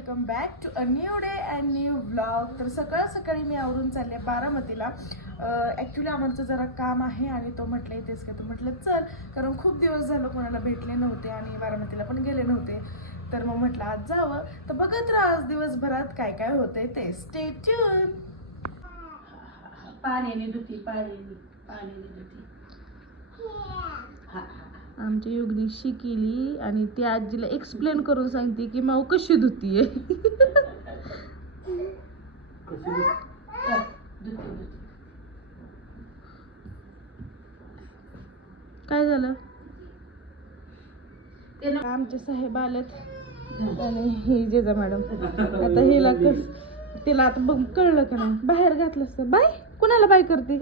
Welcome back to a new day and new blog तर सकाळ सकाळी मी आवरून चालले बारामतीला. ॲक्च्युली आमचं जरा काम आहे आणि तो म्हटलं इथेच का तर म्हटलं चल. कारण खूप दिवस झालं कोणाला भेटले नव्हते आणि बारामतीला पण गेले नव्हते. तर मग म्हटलं आज जावं. तर बघत राहा आज दिवसभरात काय काय होतंय ते. स्टे ट्यून पाण्याने धुती पाण्याने पाण्याने धुती. आमच्या युगनी शिकेली आणि ती आजीला एक्सप्लेन करून सांगते की माऊ कशी धुतीये. धुती धुती? काय झालं? आमचे साहेब आलेत. आणि ही जेजा मॅडम. आता हिला कस तिला आता बघ कळलं का नाही? बाहेर घातलं असतं. बाय कुणाला बाय करते?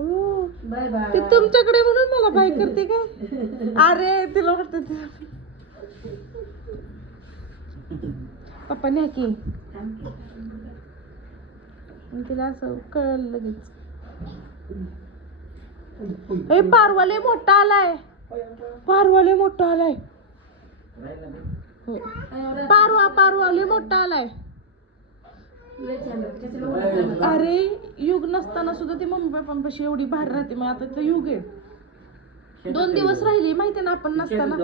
हो बाय ते तुमच्याकडे म्हणून मला बाय करते काय अरे तिला वाटतं तिला पप्पा न्या की. तिला असं कळलं लगेच. ए पारवाले मोठा आलाय. पारवाले मोठा आलाय. हो. पारवा पारवाले मोठा आलाय. अरे युग नसताना सुद्धा ती मम्मी पप्पांपाशी एवढी भारी राहते मग आता तर युग आहे. दोन दिवस राहिली माहिती ना आपण नसताना.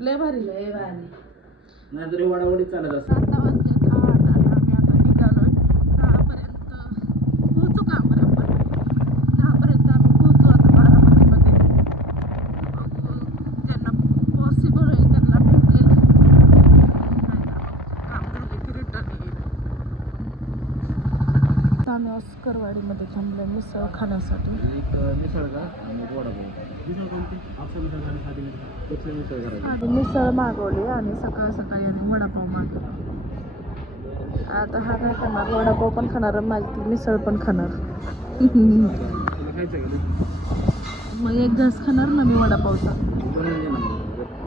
लय भारी. लय भारी. नाहीतरी वडावडी चालत असत सात वाजले आठ आणि आम्ही आता निघालोय दहापर्यंत पोहोचू का बरं आपण दहापर्यंत आम्ही पोहोचू आता बारामतीमध्ये बघू ज्यांना पॉसिबल होईल त्यांना भेटेल नाहीतर मग काम झाले की रिटर्न येईल आता आम्ही ऑस्करवाडीमध्ये थांबलो मिसळ खाण्यासाठी एक मिसळ का आणि एक वडापाव मिसळ कोणती आपसा मिसळ झाली साधी मिसळ एकशे मिसळ आधी मिसळ मागवली आणि सकाळ सकाळी आणि वडापाव मागवला. आता हा काय खाणार वडापाव पण खाणार माझी ती मिसळ पण खाणार? मग एक घास खाणार ना मी वडापावचा.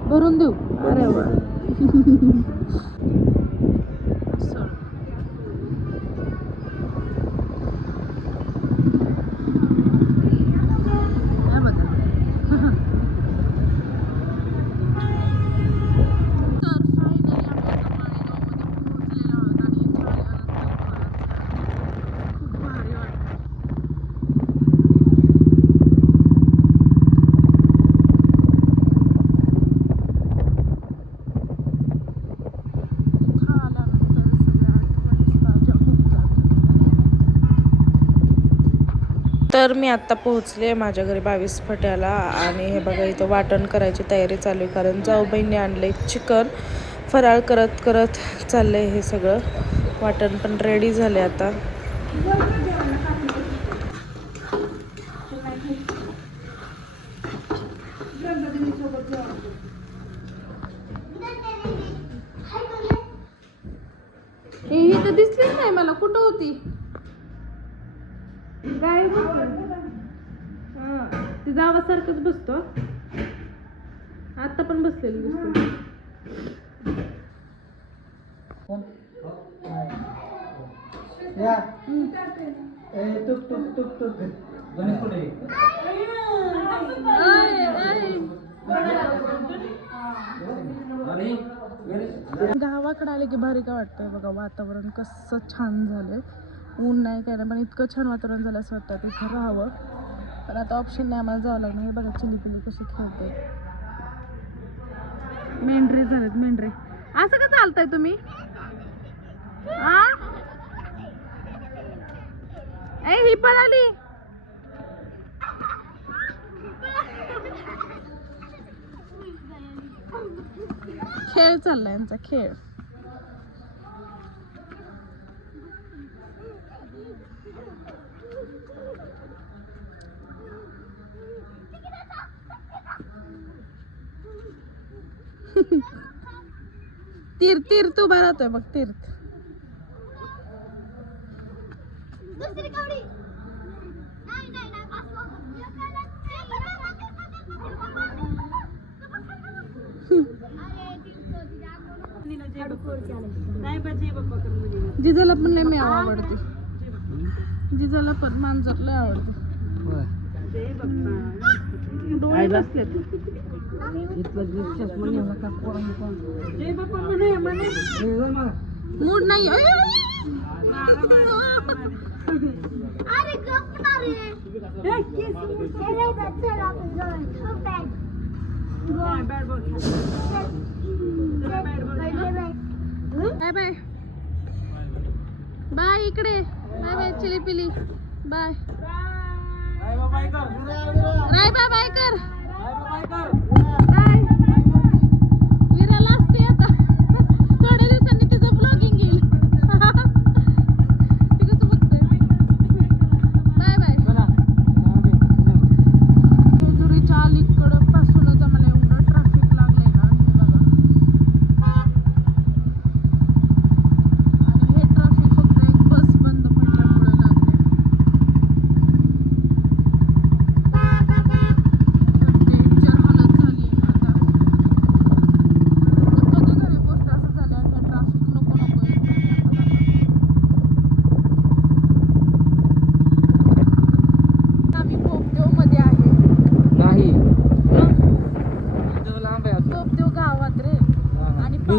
भरून देऊ. अरे वा मिसळ. या बघा. तर finally आम्ही आता माळेगावमध्ये पोहोचलेलो आहोत आणि इथं आल्यानंतर खरंच खूप भारी वाटतं इथं आल्यानंतर सगळ्या आठवणी ताज्या होतात तर मी आत्ता पोहोचले माझ्या घरी बावीस फट्याला आणि हे बघा इथं वाटण करायची तयारी चालू आहे कारण जाऊबाईंनी आणले चिकन फराळ करत करत चाललं आहे हे सगळं. वाटण पण रेडी झाले आता. हे तर दिसलीच नाही मला. कुठं होती? काय ती जावासारखंच बसतो. आता पण बसलेली दिसतो गणेश गावाकडे आले की भारी काय वाटतंय बघा वातावरण कसं छान झालंय. ऊन नाही काय नाही पण इतकं छान वातावरण झालं असं वाटतं तिथं राहावं पण आता ऑप्शन नाही आम्हाला जावं लागणार. हे बघा चिली पिली कशी खेळते. मेंढरे झालेत मेंढरे. असं का चालताय तुम्ही? आ? ए ही पण आली. खेळ चाललाय यांचा खेळ. तीर तीर तू उभा राहतोय बघ तीर्थ जिजाला पण लय मेव आवडते. जिजाला पण मांजर लय आवडते. डोळे बसलेत मूड नाही अरे गप ना बाय बाय बाय इकडे बाय बाय चिली पिली बाय राय बाय बाय कर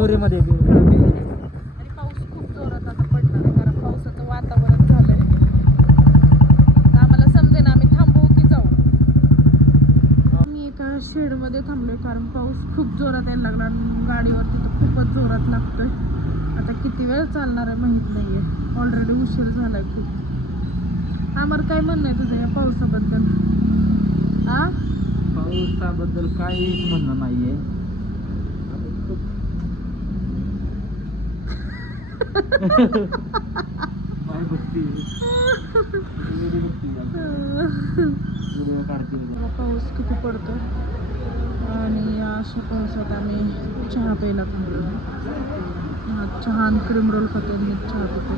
आणि पाऊस- बिवरीमध्ये आणि पाऊस खूप जोरात आता पडणार आहे कारण पावसाचं वातावरण झालंय. आम्हाला समजेना आम्ही थांबवू की जाऊ? मी एका शेडमध्ये थांबलोय कारण पाऊस खूप जोरात यायला लागला गाडीवरती तर खूपच जोरात लागतोय. आता किती वेळ चालणार आहे माहीत नाहीये. ऑलरेडी उशीर झालाय खूप. आम्हाला काय म्हणणं आहे तुझं या पावसाबद्दल? आ? पावसाबद्दल काहीच म्हणणं नाहीये काय बघती व्हिडिओ बघती व्हिडिओ काढते तेव्हा पाऊस किती पडतो आणि अशा पावसात आम्ही चहा प्यायला थांबलो. चहा आणि क्रीम रोल खातो मी चहा पितो.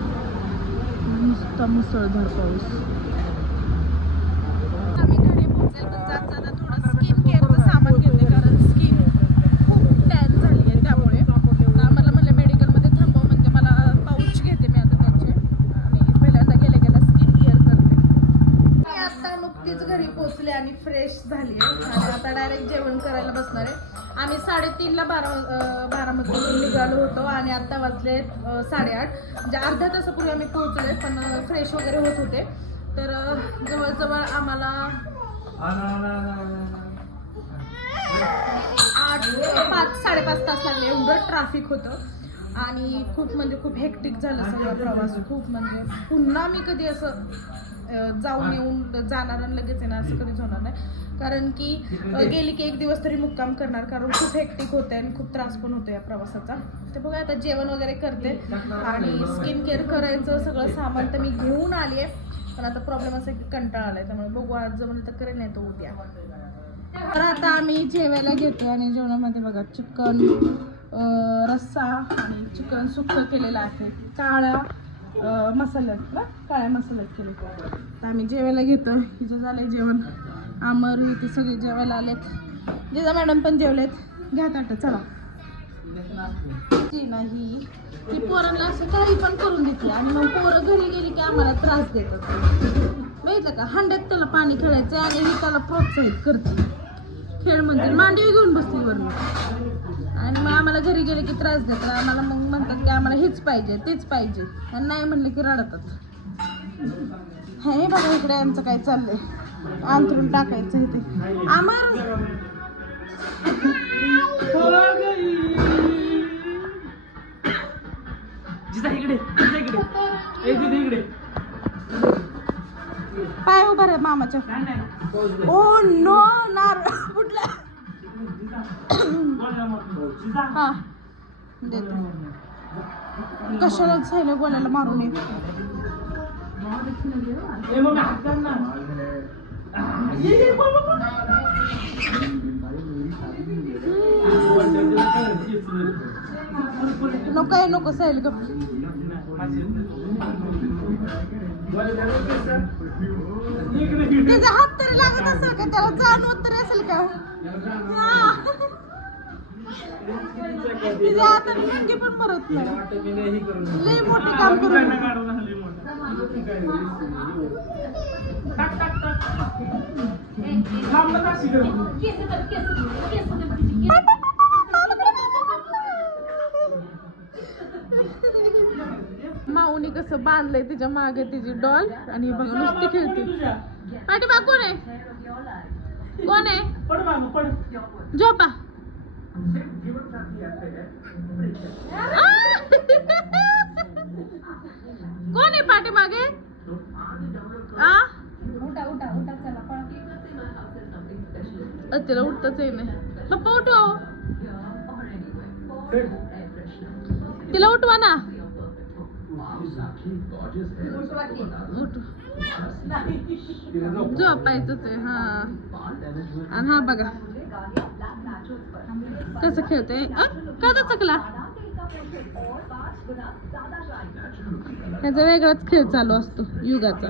नुसता मुसळधार पाऊस आम्ही घरी पोहोचेल पण जात जाता थोडं स्किन केअरचं सामान घेतले कारण स्किन खूप टॅन झाली आहे त्यामुळे तर आम्हाला म्हणलं मेडिकलमध्ये थांबव म्हणजे मला पाऊच घेते मी आता त्याचे आणि पहिल्यांदा गेले गेल्या स्किन केअर करते मी आता नुकतीच घरी पोहोचले आणि फ्रेश झाली आहे आणि आता डायरेक्ट जेवण करायला बसणार आहे. आम्ही साडेतीनला बारा बारा बारामतीतून निघालो होतो आणि आता वाजले साडेआठ. म्हणजे अर्ध्या तासापूर्वी आम्ही पोहोचलोय पण फ्रेश वगैरे होत होते. तर जवळजवळ आम्हाला आठ पाच साडेपाच तास लागले. एवढं ट्रॅफिक होतं. आणि खूप म्हणजे खूप हेक्टिक झालं सगळा प्रवास. खूप म्हणजे पुन्हा मी कधी असं जाऊन येऊन जाणार आणि लगेच येणार असं कधीच होणार नाही. कारण की गेली की एक दिवस तरी मुक्काम करणार कारण खूप हेक्टिक होते आणि खूप त्रास पण होतो या प्रवासाचा. ते बघा आता जेवण वगैरे करते आणि स्किन केअर करायचं सगळं सामान तर मी घेऊन आली आहे पण आता प्रॉब्लेम असा की कंटाळा आलाय त्यामुळे बघू आज जमलं तर करेल नाही तो उद्या. तर आता आम्ही जेवायला घेतो आणि जेवणामध्ये बघा चिकन रस्सा आणि चिकन सुक्क केलेलं आहे. काळ्या अं, मसाल्यात ना काळ्या मसाल्यात केले? तर आम्ही जेवायला घेतो हिचं झालंय जेवण. आमर इथे सगळे जेवायला आलेत. जिजा मॅडम पण जेवलेत. घ्या ताटं चला. ती नाही ती पोरांना असं काही पण करून देते आणि मग पोरं घरी गेली की आम्हाला त्रास देतात. माहिती का? हंड्यात त्याला पाणी खेळायचं आणि ही त्याला प्रोत्साहित करते. खेळ म्हणते मांडवी घेऊन बसली वरून. आणि मग आम्हाला घरी गेले की त्रास देतात. आम्हाला मग म्हणतात की आम्हाला हेच पाहिजे तेच पाहिजे. आणि नाही म्हणलं की रडतात. हे बघा इकडे आमचं काय चाललंय. अंतरून टाकायचं इथे. इकडे इकडे. इकडे. पाय उभा रे मामाच्या. ओ नो नार कुठला हा. देते कशाला झालं गोल्याला मारून ये ए मग हात काढ ना नको आहे नको साहेल गप. त्याचा हात तरी लागत असेल का? त्याला जाणवत तरी असेल का. पण भरत नाही. लई मोठे काम करून माऊनी कसं बांधलंय तिच्यामागे तिची डॉल आणि बघ नुसती खेळते पाठीमाग कोण आहे? कोण आहे? झोपा. कोण आहे पाठीमागे? तिला उठताच येई नाही पप्पा उठवा. तिला उठवा ना. झोपायचंच आहे हा. आणि हा बघा. कसं खेळतोय? अ, का चकला? ह्याचा वेगळाच खेळ चालू असतो युगाचा.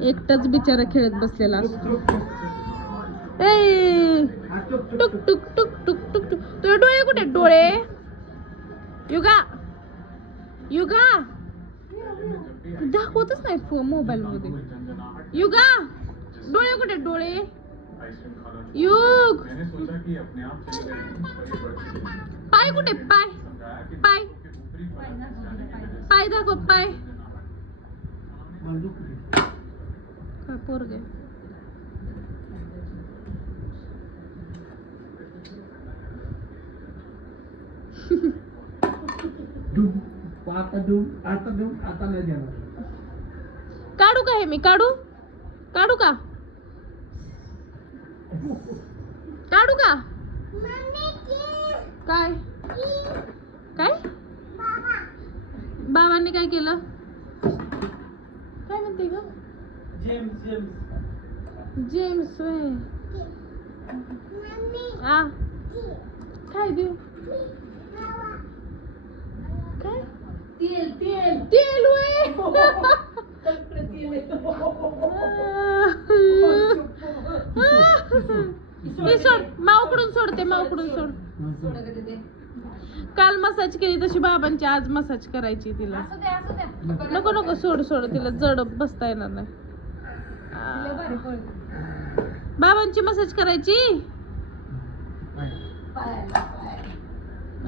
एकटाच बिचारा खेळत बसलेला असतो. ए टुक टुक टुक टुक टुक टुक. तुझे डोळे कुठे डोळे? युगा! युगा! दाखवतच नाही मोबाईल मध्ये युगा! डोळे कुठे डोळे? युग! पाय कुठे? पाय पाय पाय दाखव पाय पोरगे आता आता आता नाही काढू का हे मी? काढू? काढू का? काढू का? काय? काय? बाबांनी काय केलं? काय म्हणते ग? जेम्स होय. आ. काय देऊ? काय? तेल तेल. तेल होय हे सोड माऊकडून सोडते माऊकडून सोड काल मसाज केली तशी बाबांची आज मसाज करायची तिला. नको नको सोड सोड तिला जड बसता येणार नाही. बाबांची मसाज करायची?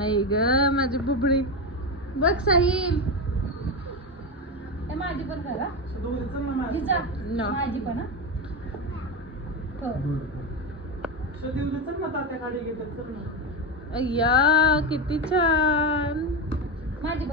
आई ग माझी बुबडी. बघ साहिल. माझी पण करा. माझी. पण या किती छान. माझी